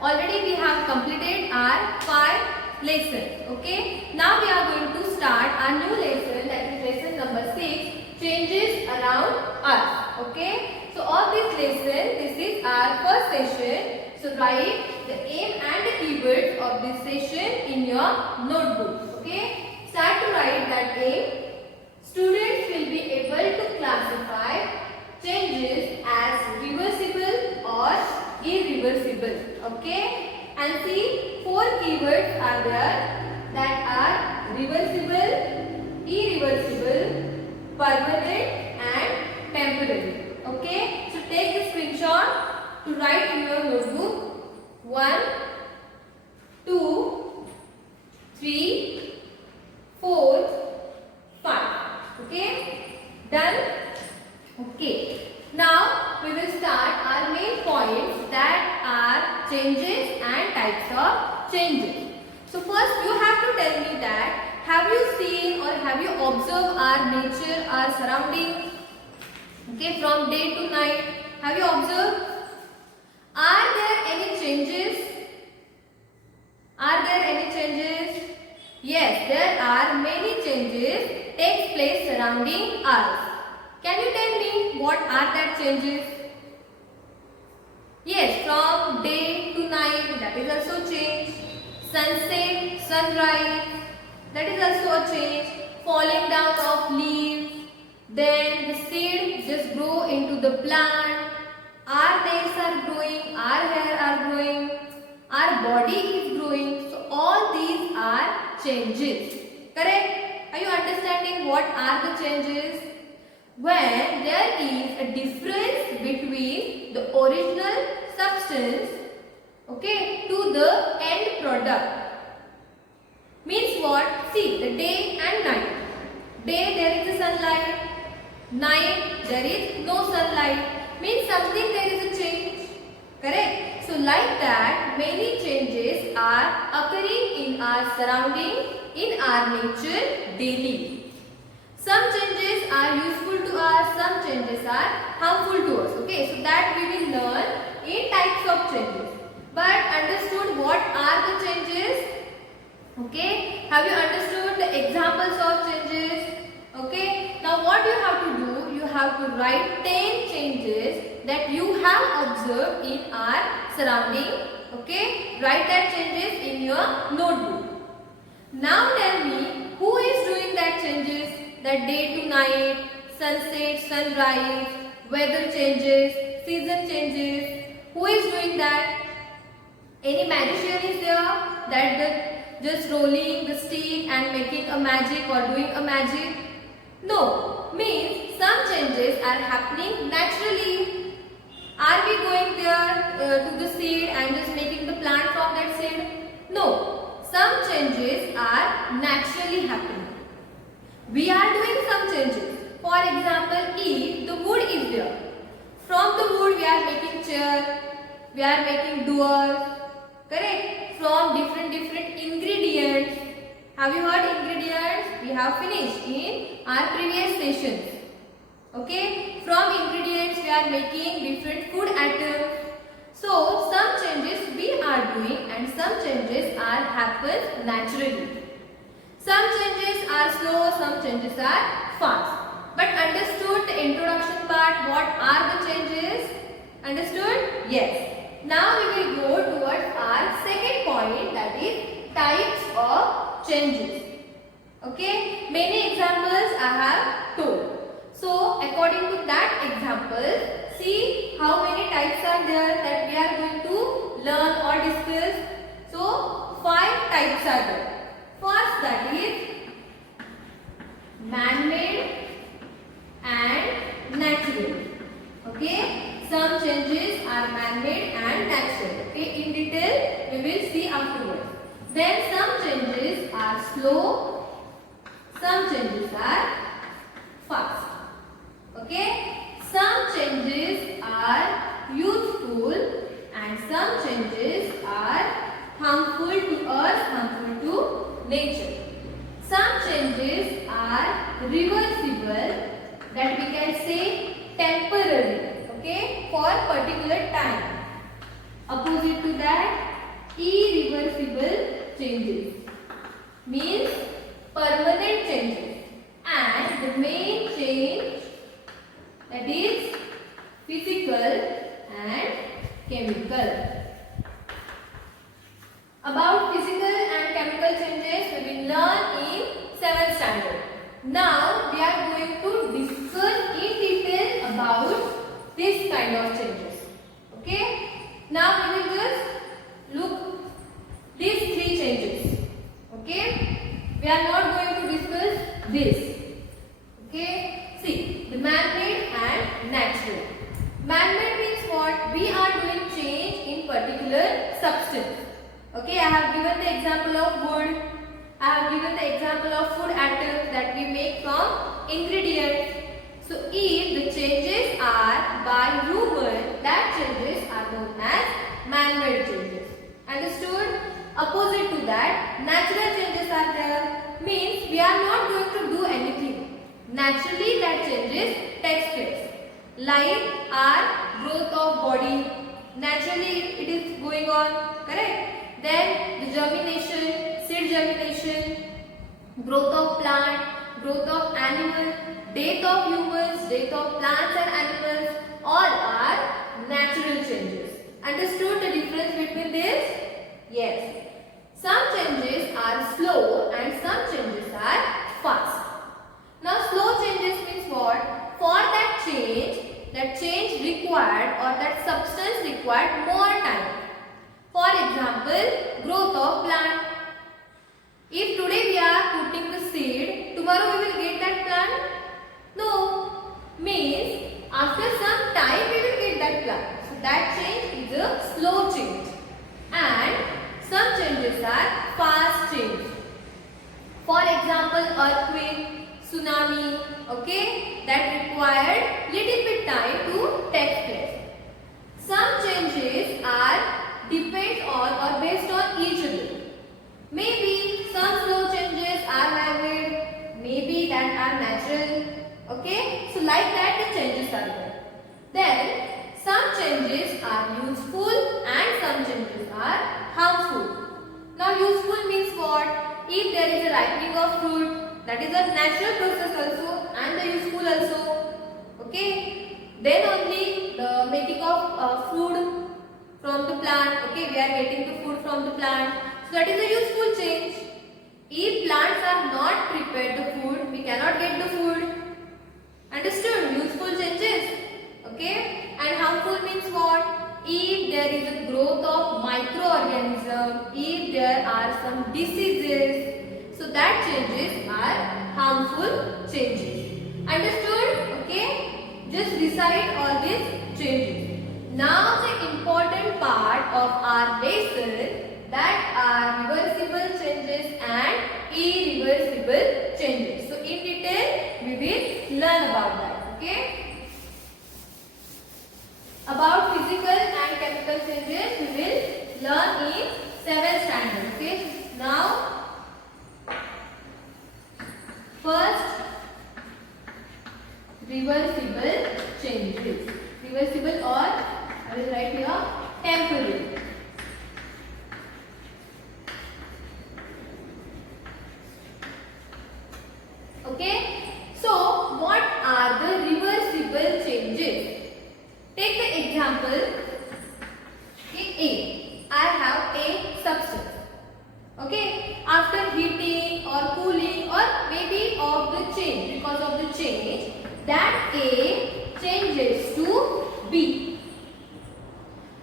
already we have completed our 5 lessons. Okay. Now we are going to start our new lesson, that is lesson number 6, changes around us. Okay. So of this lesson, this is our first session. So write the aim and the keywords of this session in your notebook. Okay. Start to write that aim. Students will be able to classify changes as reversible or irreversible. Okay. And see, 4 keywords are there, that are reversible, irreversible, permanent and temporary. Okay. So take the screenshot to write in your notebook. 1, 2, 3, 4, 5. Okay. Done. Okay. Now we will start our main points, that are changes and types of changes. So first you have to tell me that have you seen or have you observed our nature, our surroundings, okay, from day to night? Have you observed? Are there any changes? Are there any changes? Yes, there are many changes takes place surrounding us. Can you tell me what are that changes? Yes, from day to night, that is also change. Sunset, sunrise, that is also a change. Falling down of leaves, then the seed just grow into the plant. Our nails are growing, our hair are growing, our body is growing. So all these are changes. Correct? Are you understanding what are the changes? When there is a difference between the original substance, okay, to the end product. Means what? See, the day and night. Day there is a sunlight, night there is no sunlight. Means something there is a change. Correct? So like that, many changes are occurring in our surrounding, in our nature daily. Some changes are useful to us, some changes are harmful to us. Okay, so that we will learn in types of changes. But understood what are the changes? Okay, have you understood the examples of changes? Okay, now what you have to do? You have to write 10 changes that you have observed in our surrounding. Okay, write that changes in your notebook. Now tell me, who is doing that changes? That day to night, sunset, sunrise, weather changes, season changes. Who is doing that? Any magician is there that just rolling the stick and making a magic or doing a magic? No. Means some changes are happening naturally. Are we going there to the seed and just making the plant from that seed? No. Some changes are naturally happening. We are doing some changes. For example, if the wood is there, from the wood we are making chair, we are making doors, correct? From different ingredients. Have you heard ingredients? We have finished in our previous sessions. Okay? From ingredients we are making different food items. So some changes we are doing and some changes are happen naturally. Some changes are slow, some changes are fast. But understood the introduction part, what are the changes? Understood? Yes. Now we will go towards our second point, that is types of changes. Okay. Many examples I have told. So according to that example, see how many types are there that we are going to learn or discuss. So 5 types are there. First, that is man-made and natural. Okay, some changes are man-made and natural. Okay, in detail we will see afterwards. Then some changes are slow, some changes are fast. Okay, some changes are useful and some changes are harmful to us, harmful to nature. Some changes are reversible, that we can say temporary, okay, for particular time. Opposite to that, irreversible changes means permanent changes, and the main change, that is physical and chemical. About physical and chemical changes we will learn in 7th standard. Now we are going to discuss in detail about this kind of changes. Okay? Now we will just look these 3 changes. Okay? We are not going to discuss this. Okay? See, the man-made and natural. Man-made means what? We are doing change in particular substance. Okay, I have given the example of wood. I have given the example of food atoms that we make from ingredients. So, if the changes are by human, that changes are known as man-made changes. Understood? Opposite to that, natural changes are there. Means we are not going to do anything. Naturally, that changes takes place. Like our growth of body. Naturally, it is going on. Correct? Then the germination, seed germination, growth of plant, growth of animal, death of humans, death of plants and animals, all are natural changes. Understood the difference between this? Yes. Some changes are slow and some changes are fast. Now slow changes means what? For that change required or that substance required more time. For example, growth of plant. If today we are putting the seed, tomorrow we will get that plant? No. Means after some time we will get that plant. So that change is a slow change. And some changes are fast change. For example, earthquake, tsunami, okay, that required little bit time to take place. Some changes are depends on or based on each other. Maybe some slow changes are man-made, maybe that are natural. Okay, so like that the changes are there. Then some changes are useful and some changes are harmful. Now useful means what? If there is a ripening of fruit, that is a natural process also and the useful also. Okay, then only the making of food from the plant. Okay, we are getting the food from the plant. So that is a useful change. If plants are not prepared the food, we cannot get the food. Understood? Useful changes. Okay, and harmful means what? If there is a growth of microorganism, if there are some diseases, so that changes are harmful changes. Understood? Okay, just recite all these changes. Now the important part of our lesson, that are reversible changes and irreversible changes. So in detail we will learn about that. Okay. About physical and chemical changes we will learn in 7th standard. Okay. Now first, reversible changes. Reversible or I will write here temporary. Okay. So what are the reversible changes? Take the example. Okay, I have a substance. Okay. After heating or cooling or maybe of the change, because of the change, that A changes to B.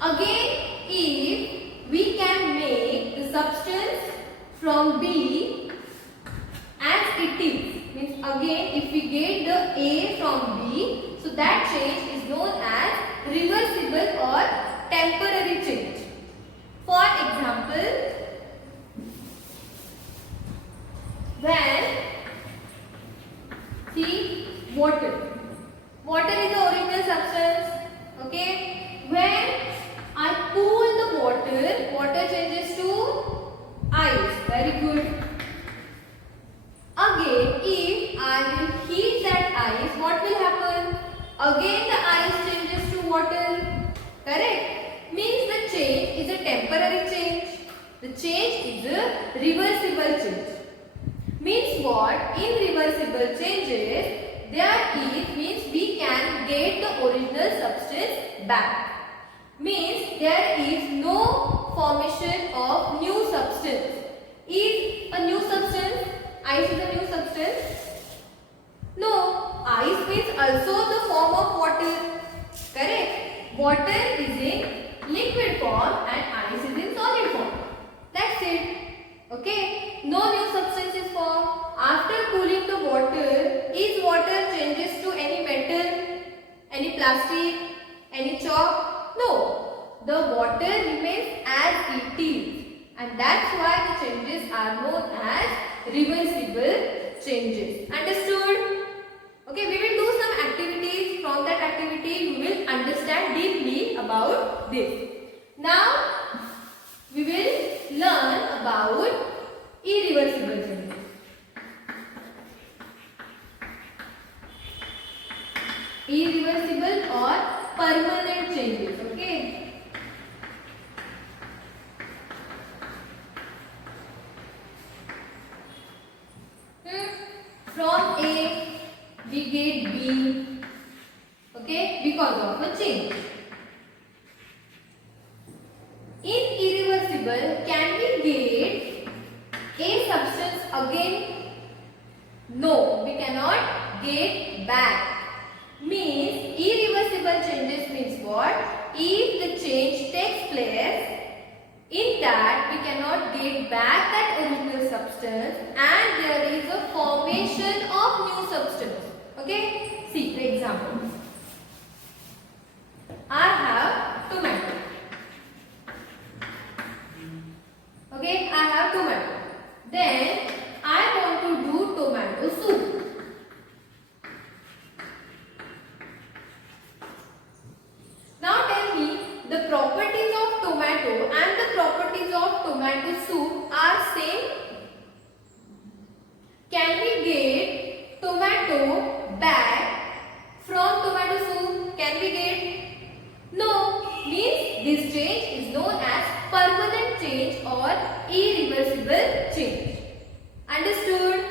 Again, if we can make the substance from B as it is, means again if we get the A from B, so that change is known as reversible or temporary change. For example, when see water. Water is the original substance. Okay. When I cool the water, water changes to ice. Very good. Again, if I will heat that ice, what will happen? Again the The change is a reversible change. Means what? In reversible changes, there is means we can get the original substance back. Means there is no formation of new substance. Is a new substance? Ice is a new substance? No. Ice means also the form of water. Correct? Water is in liquid form and ice is in solid form. That's it. Okay? No new substance is formed. After cooling the water, is water changes to any metal, any plastic, any chalk? No. The water remains as it is. And that's why the changes are known as reversible changes. Understood? Okay, we will do some activities. From that activity, you will understand deeply about this. Now, we will learn about irreversible changes. Irreversible or permanent changes. Okay. From A, we get B. Okay, because of a change. In irreversible, can we get A substance again? No, we cannot get back. Means irreversible changes means what? If the change takes place, in that we cannot get back that original substance and there is a formation of new substance. Okay? See the example. I have tomato. Okay, I have tomato. Then I want to do tomato soup. Now tell me, the properties of tomato and the properties of tomato soup are same. Can we get tomato back from tomato soup? Can we get? No. Means this change is known as permanent change or irreversible change. Understood?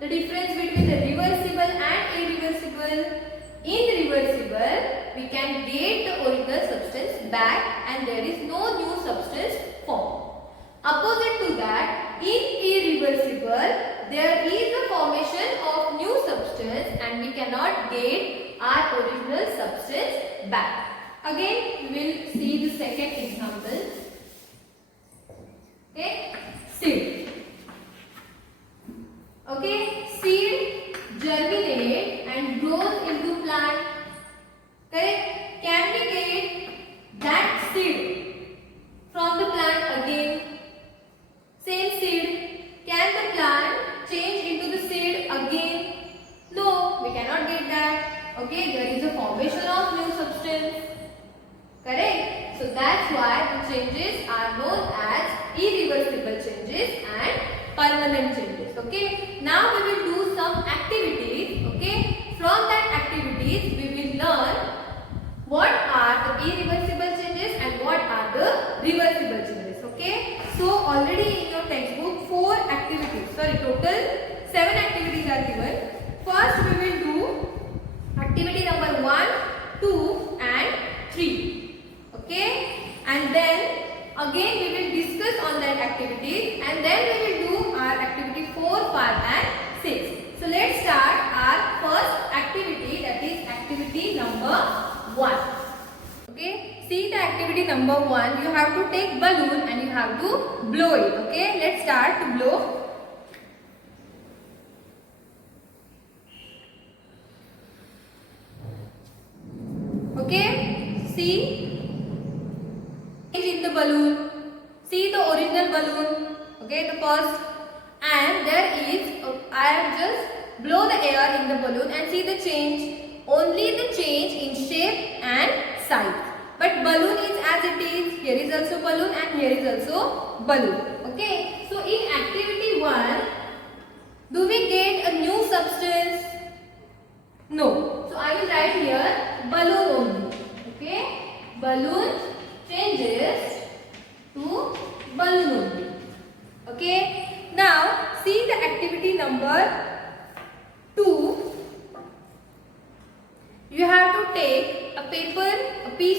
The difference between the reversible and irreversible. In reversible, we can get the original substance back and there is no new substance formed. Opposite to that, in irreversible, there is a formation of new substance and we cannot get our original substance back. Again, we will see the second example. Okay, seed. Okay, seed germinate and grows into plant. Correct? Can we get that seed from the plant again? Same seed. Can the plant change into the seed again? No, we cannot get that. Okay, there is a formation of new substance. Correct? So that's why the changes are known as irreversible changes and permanent changes. Okay? Now we will do some activities. Okay? From that activities we will learn what are the irreversible changes and what are the reversible changes. Okay? So already in your textbook 4 activities. Sorry, total 7 activities are given. First we will do activity number 1, 2 and 3. Okay, and then again we will discuss on that activities and then we will do our activity 4, 5 and 6. So let's start our first activity, that is activity number 1. Okay, see the activity number 1, you have to take balloon and you have to blow it. Okay, let's start to blow. Okay, see in the balloon, see the original balloon, okay, the first, and there is, I have just blow the air in the balloon and see the change, only the change in shape and size, but balloon is as it is, here is also balloon and here is also balloon. Okay, so in activity 1, do we get a new substance? No, so I will write here balloon only. Okay, balloon changes to balloon only.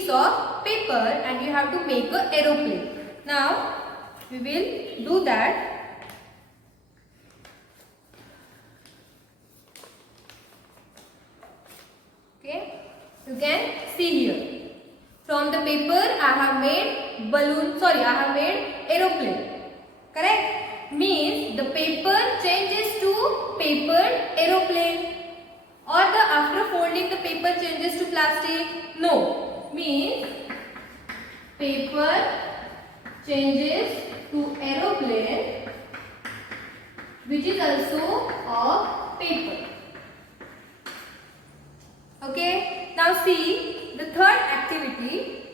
piece of paper and you have to make an aeroplane. Now we will do that. Okay, you can see here. From the paper I have made balloon, I have made aeroplane. Correct? Means the paper changes to paper aeroplane. Or the after folding the paper changes to plastic? No. Means paper changes to aeroplane, which is also of paper. Okay. Now see the third activity.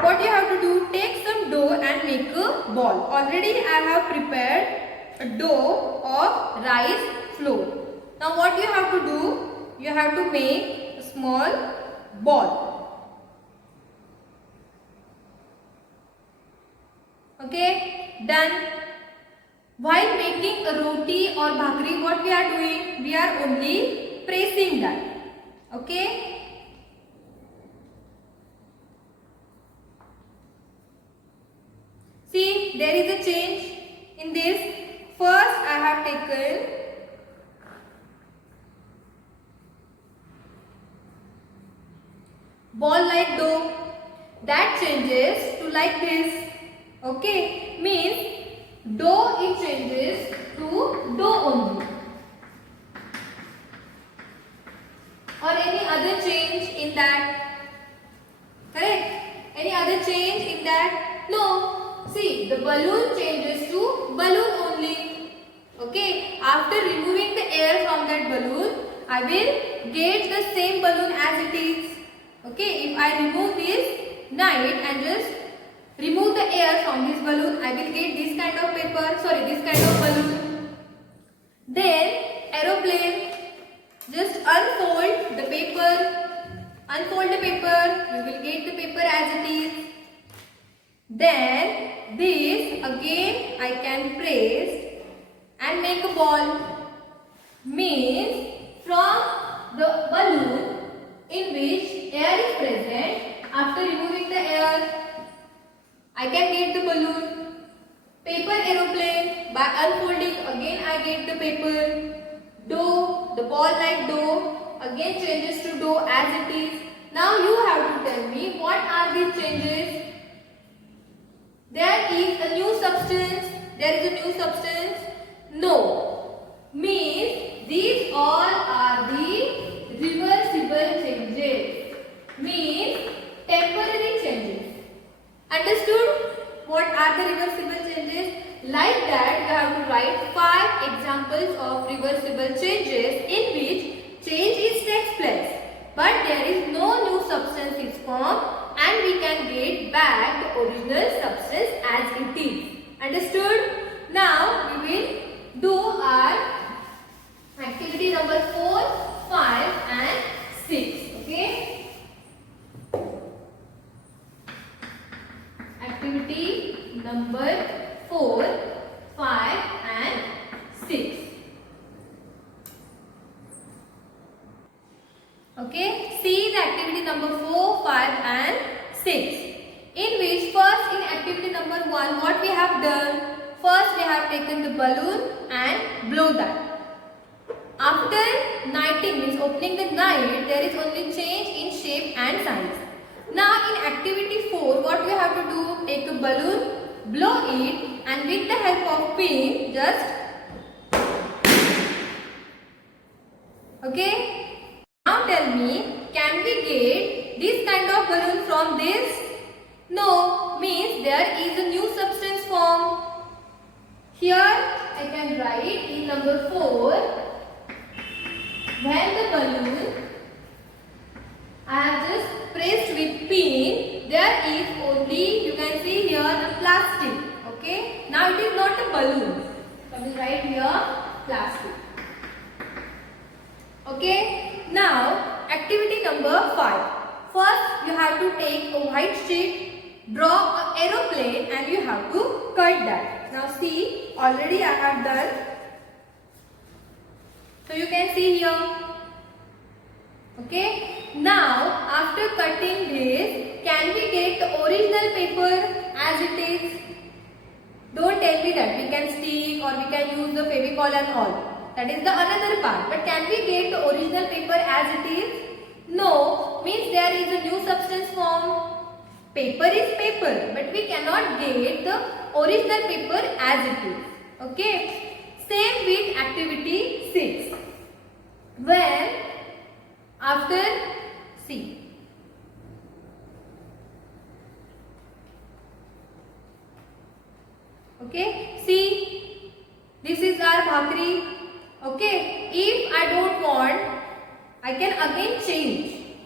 What you have to do, take some dough and make a ball. Already I have prepared a dough of rice flour. Now what you have to do, you have to make a small ball. Okay, done. While making a roti or bhakri, what we are doing? We are only pressing that. Okay. See, there is a change in this. First, I have taken ball like dough. That changes to like this. Okay, means dough it changes to dough only. Or any other change in that? Correct? Any other change in that? No. See, the balloon changes to balloon only. Okay. After removing the air from that balloon, I will get the same balloon as it is. Okay. If I remove this knife and just remove the air from this balloon, I will get this kind of paper. This kind of balloon. Then aeroplane. Just unfold the paper. Unfold the paper. You will get the paper as it is. Then this again I can press and make a ball. Means from the balloon in which air is present, after removing the air, I can get the balloon. Paper aeroplane, by unfolding again I get the paper. Dough, the ball like dough, again changes to dough as it is. Now you have to tell me what are these changes. There is a new substance. There is a new substance. No. Means these all are the reversible changes. Means temporary changes. Understood? What are the reversible changes? Like that, you have to write 5 examples of reversible changes in which change takes place, but there is no new substance is formed and we can get back the original substance as it is. Understood? Now we will do our activity number 4, 5 and 6. Okay? Activity number 4, 5 and 6. Okay, see the activity number 4, 5 and 6. In which first in activity number 1 what we have done? First we have taken the balloon and blow that. After knighting means opening the knife, there is only change in shape and size. Now in activity 4 what we have to do? Take a balloon, blow it and with the help of pin just okay. Now tell me, can we get this kind of balloon from this? No, means there is a new substance formed. Here I can write in number 4, when the balloon I have just pressed with pin, there is only, you can see here, a plastic. Okay, now it is not a balloon. So I will write here plastic. Okay, now activity number 5. First you have to take a white sheet, draw an aeroplane and you have to cut that. Now see, already I have done. So you can see here. Okay, Now, after cutting this, can we get the original paper as it is? Don't tell me that we can stick or we can use the Fevicol and all. That is the another part. But can we get the original paper as it is? No. Means there is a new substance formed. Paper is paper, but we cannot get the original paper as it is. Okay. Same with activity 6. When after see. Okay, see, this is our bhakri. Okay, if I don't want, I can again change.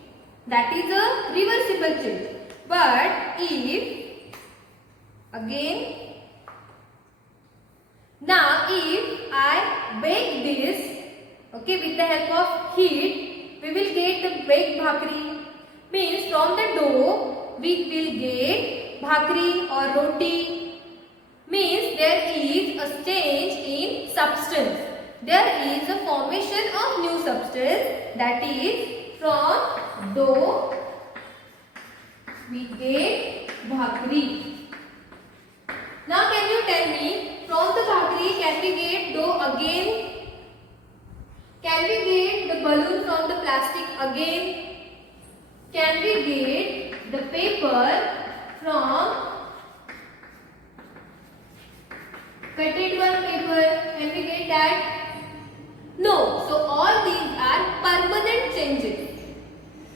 That is a reversible change. But if again, now if I bake this, okay, with the help of heat, we will get the baked bhakri. Means from the dough, we will get bhakri or roti. Means there is a change in substance. There is a formation of new substance, that is from dough we get bhakri. Now can you tell me, from the bhakri can we get dough again? Can we get the balloon from the plastic again? Can we get the paper from cutted one paper? Can we get that? No. So all these are permanent changes.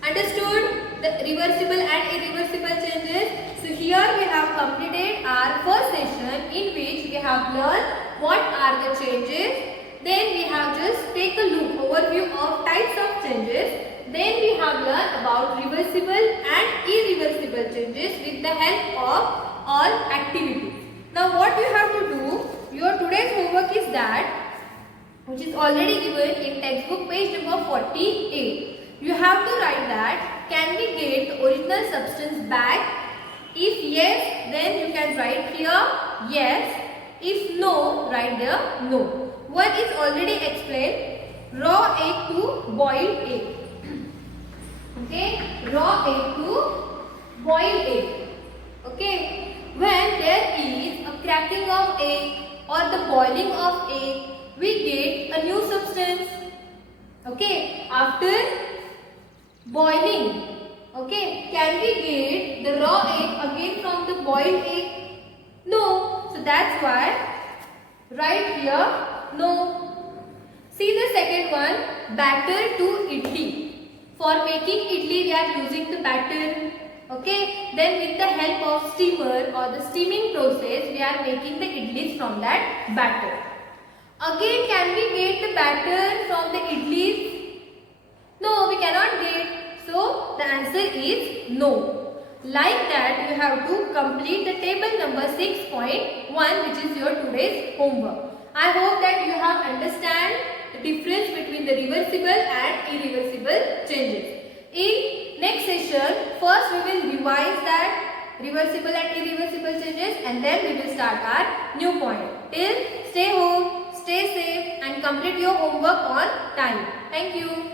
Understood? The reversible and irreversible changes. So here we have completed our first session in which we have learned what are the changes. Then we have just take a look overview of types of changes. Then we have learned about reversible and irreversible changes with the help of all activities. Now what you have to do, your today's homework is that, which is already given in textbook page number 48. You have to write that, can we get the original substance back? If yes, then you can write here yes. If no, write there no. One is already explained, raw egg to boiled egg. Okay, raw egg to boiled egg. Okay, when there is a cracking of egg or the boiling of egg, we get a new substance. Okay, after boiling, okay, can we get the raw egg again from the boiled egg? No. So that's why right here no. See the second one, batter to idli. For making idli we are using the batter. Okay, then with the help of steamer or the steaming process we are making the idlis from that batter. Again, can we get the batter from the idlis? No, we cannot get. So the answer is no. Like that, you have to complete the table number 6.1, which is your today's homework. I hope that you have understand the difference between the reversible and irreversible changes. In next session, first we will revise that reversible and irreversible changes, and then we will start our new point. Till stay home, stay safe and complete your homework on time. Thank you.